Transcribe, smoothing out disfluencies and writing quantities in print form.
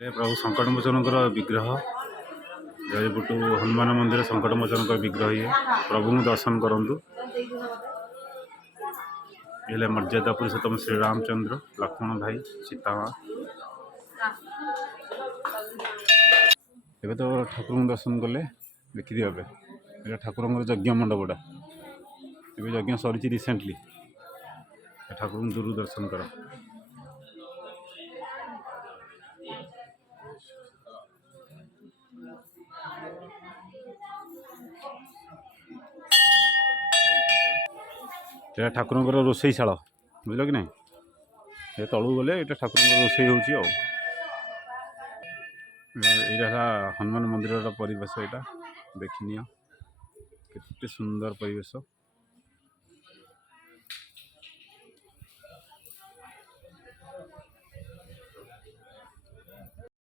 प्रभु संकटमोचन विग्रह जयपुटू हनुमान मंदिर संकटमोचन विग्रह ये प्रभु दर्शन करूँ। ये मर्यादा पुरुषोत्तम श्री रामचंद्र लक्ष्मण भाई सीता माँ। एवं तो ठाकुर दर्शन कले देखी ये ठाकुर यज्ञ मंडपटा ये यज्ञ सरी रिसेंटली ठाकुर दूर दर्शन कर। ये ठाकुर रोषेईशाला बुझल कि नहीं ये तलू गले ये ठाकुर रोषे हो हनुमान मंदिर परिवेश यहाँ देखनी केते सुंदर परिवेश।